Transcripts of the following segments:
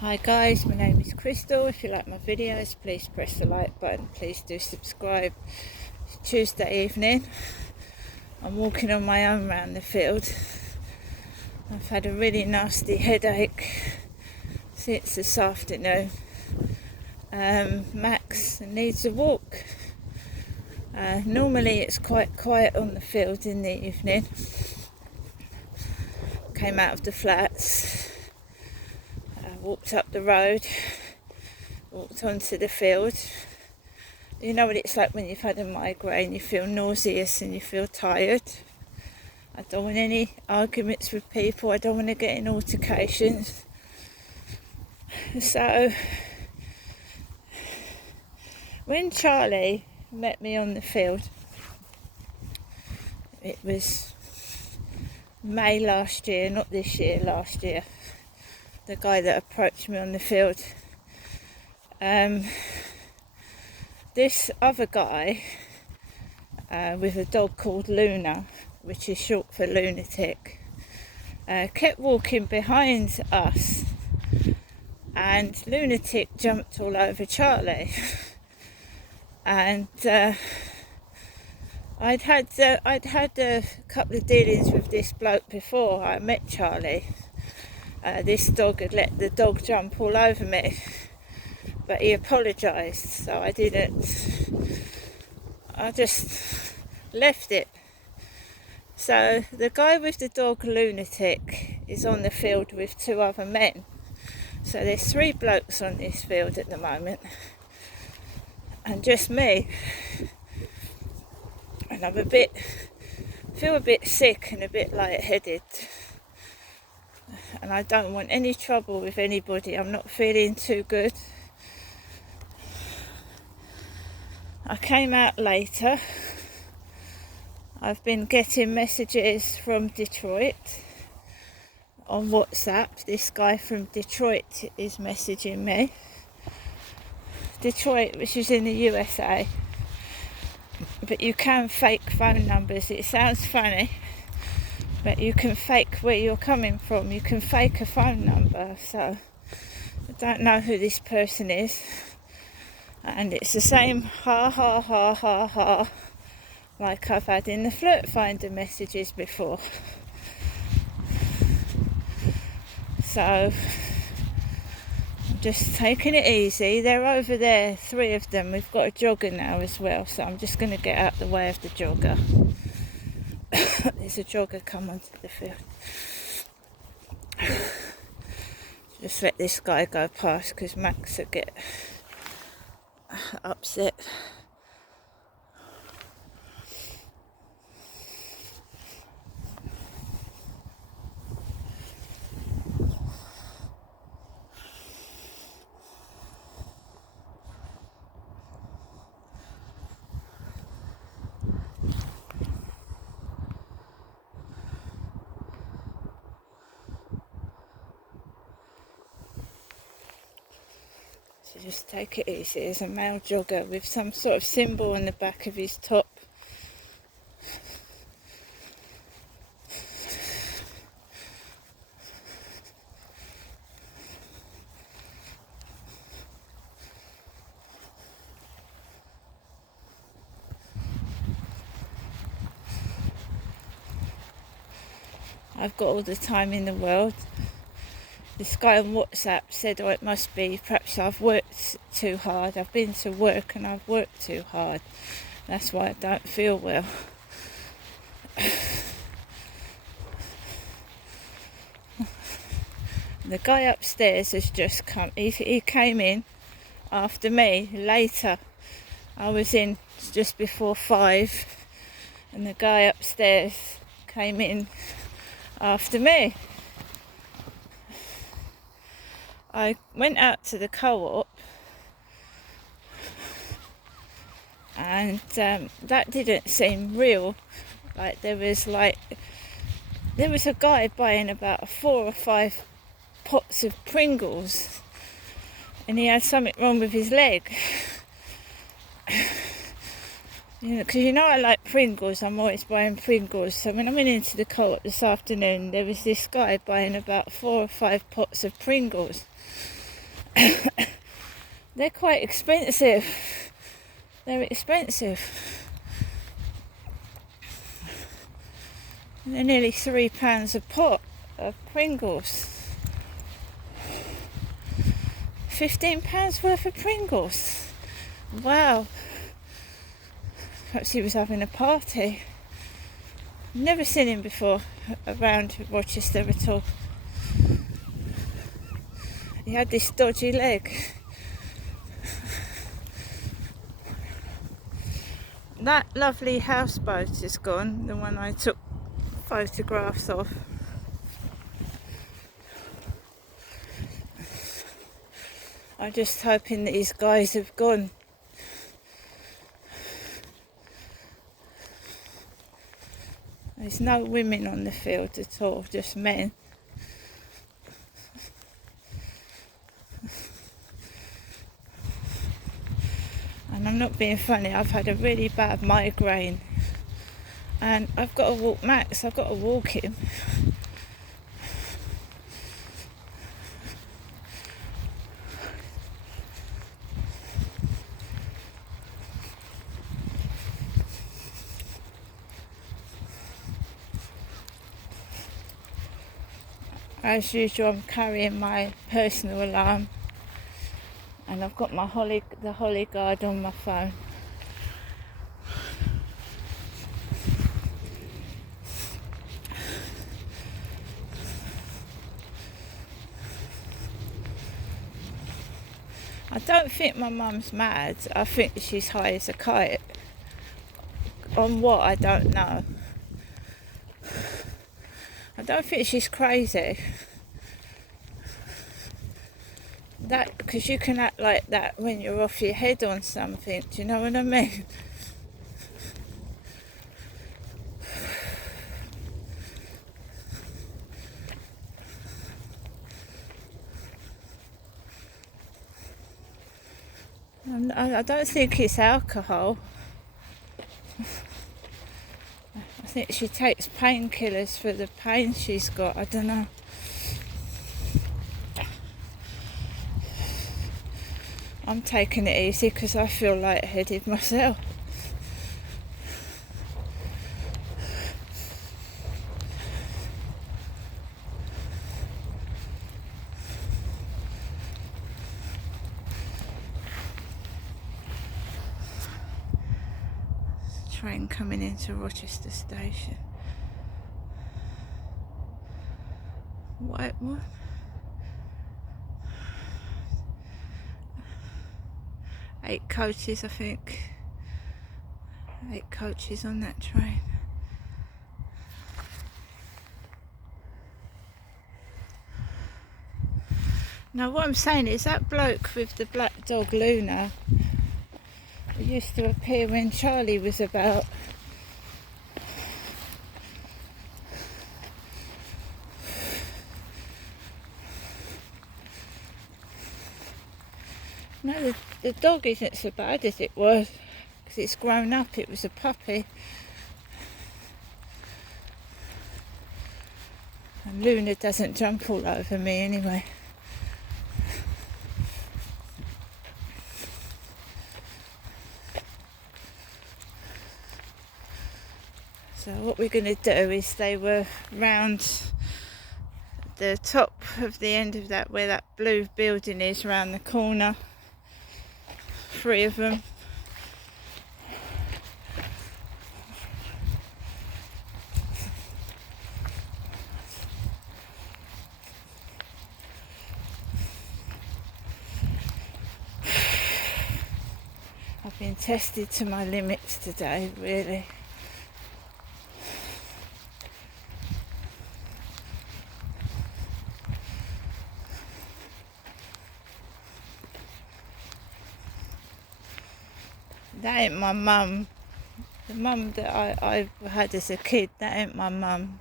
Hi guys, my name is Crystal. If you like my videos, please press the like button. Please do subscribe. It's Tuesday evening. I'm walking on my own around the field. I've had a really nasty headache since this afternoon. Max needs a walk. Normally it's quite quiet on the field in the evening. Came out of the flats, walked up the road, walked onto the field. You know what it's like when you've had a migraine, you feel nauseous and you feel tired. I don't want any arguments with people, I don't want to get in altercations. So, when Charlie met me on the field, it was May last year, not this year, last year. The guy that approached me on the field. This other guy with a dog called Luna, which is short for lunatic, kept walking behind us, and Lunatic jumped all over Charlie. And I'd had a couple of dealings with this bloke before I met Charlie. This dog had let the dog jump all over me, but he apologised, so I just left it. So the guy with the dog Lunatic is on the field with two other men. So there's 3 blokes on this field at the moment, and just me. And I'm feel a bit sick and a bit lightheaded. And I don't want any trouble with anybody. I'm not feeling too good. I came out later. I've been getting messages from Detroit on WhatsApp. This guy from Detroit is messaging me. Detroit, which is in the USA. But you can fake phone numbers. It sounds funny, but you can fake where you're coming from. You can fake a phone number. So I don't know who this person is. And it's the same ha ha ha ha ha like I've had in the Flirt Finder messages before. So I'm just taking it easy. They're over there, 3 of them. We've got a jogger now as well, so I'm just going to get out the way of the jogger. There's a jogger come onto the field. Just let this guy go past because Max will get upset. So just take it easy. There's a male jogger with some sort of symbol on the back of his top. I've got all the time in the world. This guy on WhatsApp said, it must be, perhaps I've worked too hard. I've been to work and I've worked too hard. That's why I don't feel well. The guy upstairs has just come. He came in after me later. I was in just before 5, and the guy upstairs came in after me. I went out to the co-op, and that didn't seem real. There was a guy buying about 4 or 5 pots of Pringles, and he had something wrong with his leg. Because I like Pringles, I'm always buying Pringles. So when I went into the co-op this afternoon, there was this guy buying about 4 or 5 pots of Pringles. They're quite expensive. They're expensive. They're nearly £3 a pot of Pringles. £15 worth of Pringles. Wow. Perhaps he was having a party. Never seen him before around Rochester at all. He had this dodgy leg. That lovely houseboat is gone, the one I took photographs of. I'm just hoping that these guys have gone. There's no women on the field at all, just men. And I'm not being funny, I've had a really bad migraine. And I've got to walk Max, I've got to walk him. As usual, I'm carrying my personal alarm, and I've got my the Holly Guard on my phone. I don't think my mum's mad. I think she's high as a kite. On what, I don't know. I don't think she's crazy. That, because you can act like that when you're off your head on something, do you know what I mean? I don't think it's alcohol. I think she takes painkillers for the pain she's got, I don't know. I'm taking it easy because I feel lightheaded myself. Train coming into Rochester station. White one. Eight coaches, I think. 8 coaches on that train. Now what I'm saying is that bloke with the black dog Luna used to appear when Charlie was about. No, the dog isn't so bad as it was, because it's grown up, it was a puppy. And Luna doesn't jump all over me anyway. So what we're going to do is they were round the top of the end of that, where that blue building is, round the corner. 3 of them. I've been tested to my limits today, really. That ain't my mum. The mum that I had as a kid, that ain't my mum.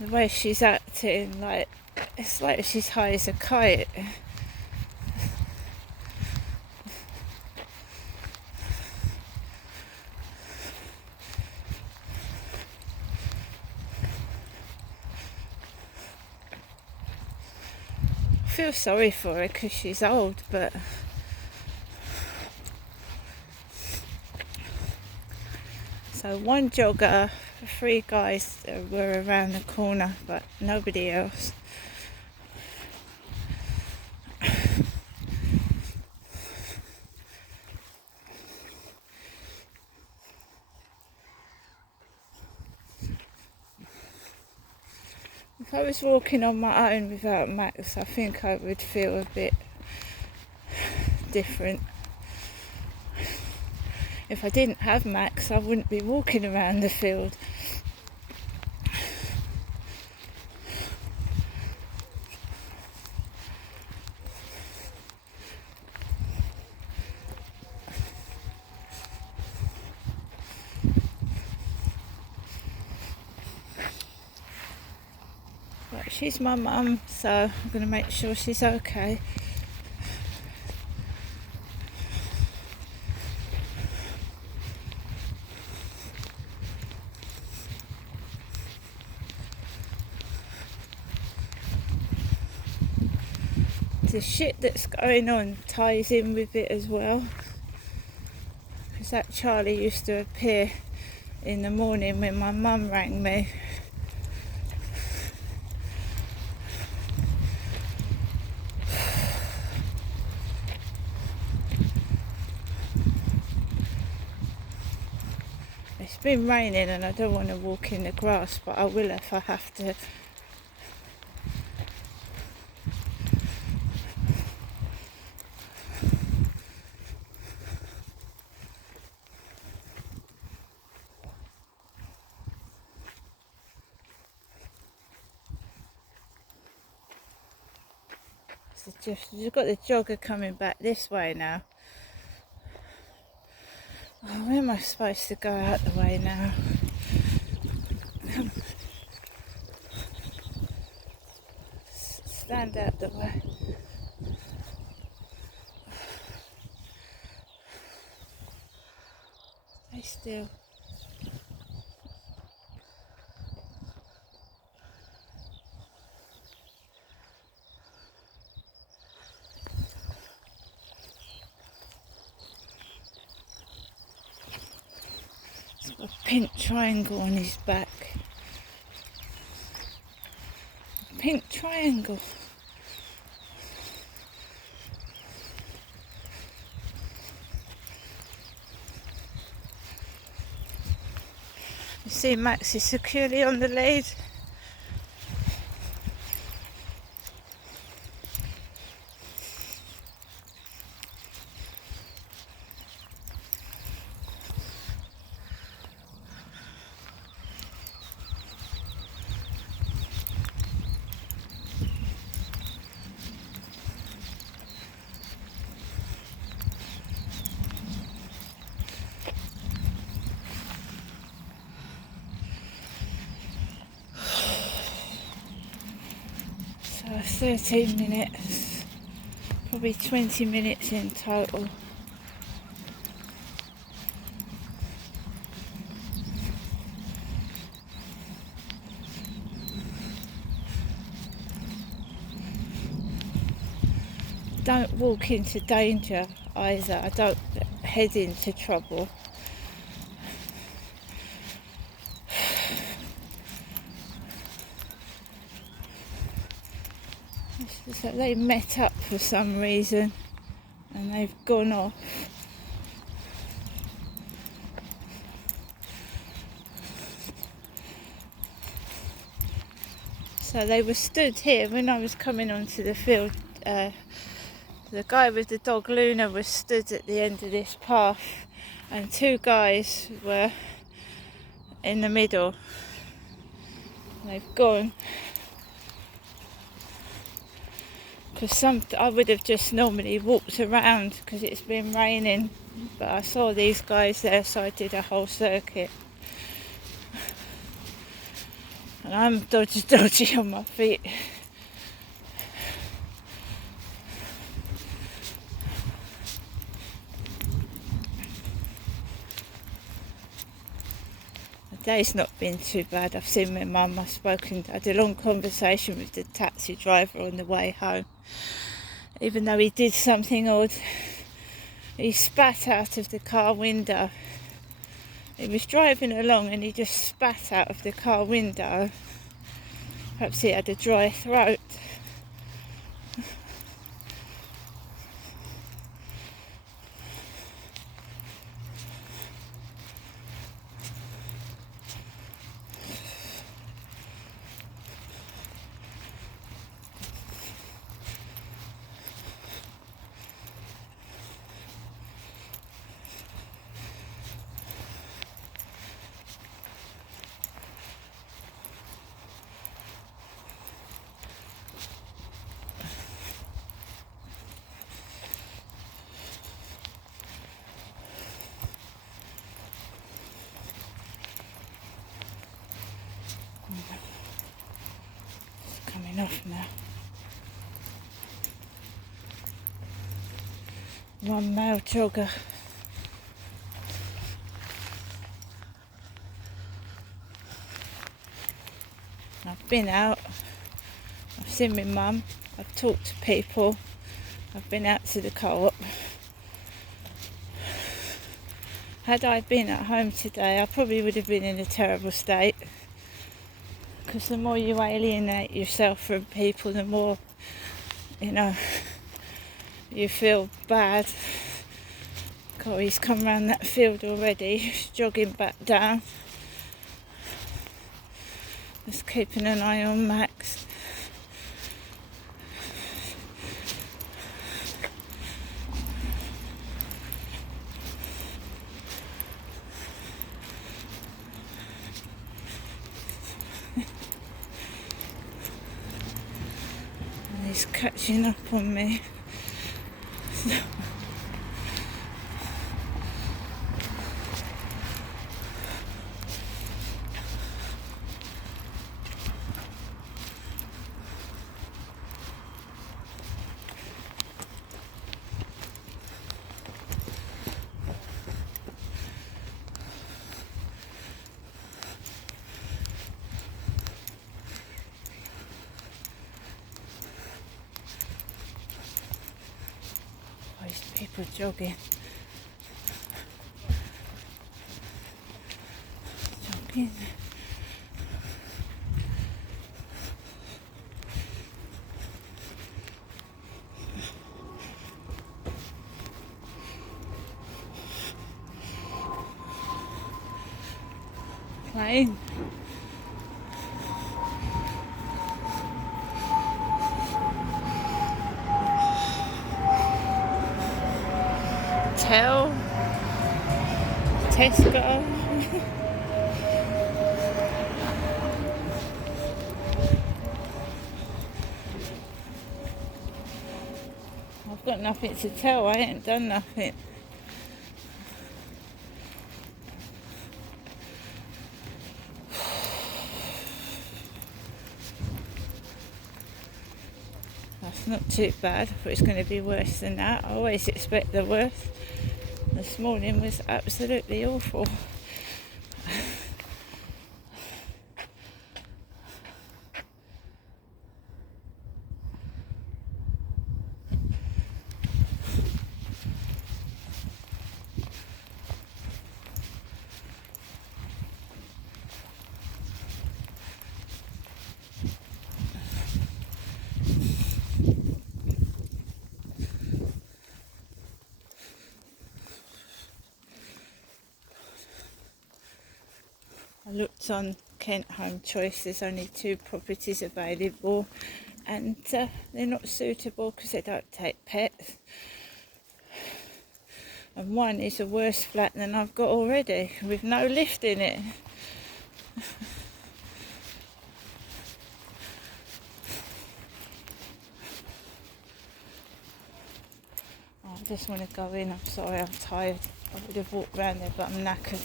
The way she's acting, like, it's like she's high as a kite. feel sorry for her because she's old, but so one jogger, 3 guys were around the corner, but nobody else. If I was walking on my own without Max, I think I would feel a bit different. If I didn't have Max, I wouldn't be walking around the field. But she's my mum, so I'm going to make sure she's okay. The shit that's going on ties in with it as well, because that Charlie used to appear in the morning when my mum rang me. It's been raining and I don't want to walk in the grass, but I will if I have to. You've got the jogger coming back this way now. Oh, where am I supposed to go out the way now? Stand out the way. Stay still. A pink triangle on his back. A pink triangle. You see Max is securely on the lead. So 13 minutes, probably 20 minutes in total. Don't walk into danger either. I don't head into trouble. It's just that they met up for some reason and they've gone off. So they were stood here when I was coming onto the field. The guy with the dog Luna was stood at the end of this path and 2 guys were in the middle. They've gone. Because I would have just normally walked around because it's been raining, but I saw these guys there, so I did a whole circuit. And I'm dodgy on my feet. The day's not been too bad. I've seen my mum, I had a long conversation with the taxi driver on the way home. even though he did something odd. He spat out of the car window. He was driving along and he just spat out of the car window. Perhaps he had a dry throat. It's coming off now. One male jogger. I've been out, I've seen my mum, I've talked to people, I've been out to the co-op. Had I been at home today, I probably would have been in a terrible state, because the more you alienate yourself from people, the more, you feel bad. God, he's come round that field already, he's jogging back down. Just keeping an eye on Max. And he's catching up on me. These people jogging. Playing. Tesco. I've got nothing to tell, I ain't done nothing. That's not too bad, but it's going to be worse than that. I always expect the worst. This morning was absolutely awful. I looked on Kent Home Choice, there's only 2 properties available, and they're not suitable because they don't take pets. And one is a worse flat than I've got already, with no lift in it. I just want to go in, I'm sorry, I'm tired. I would have walked around there, but I'm knackered.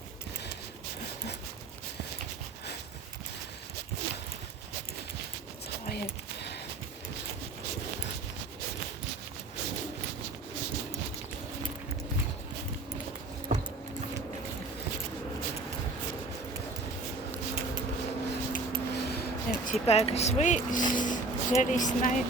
Tired. Empty bag of sweets, jelly snakes.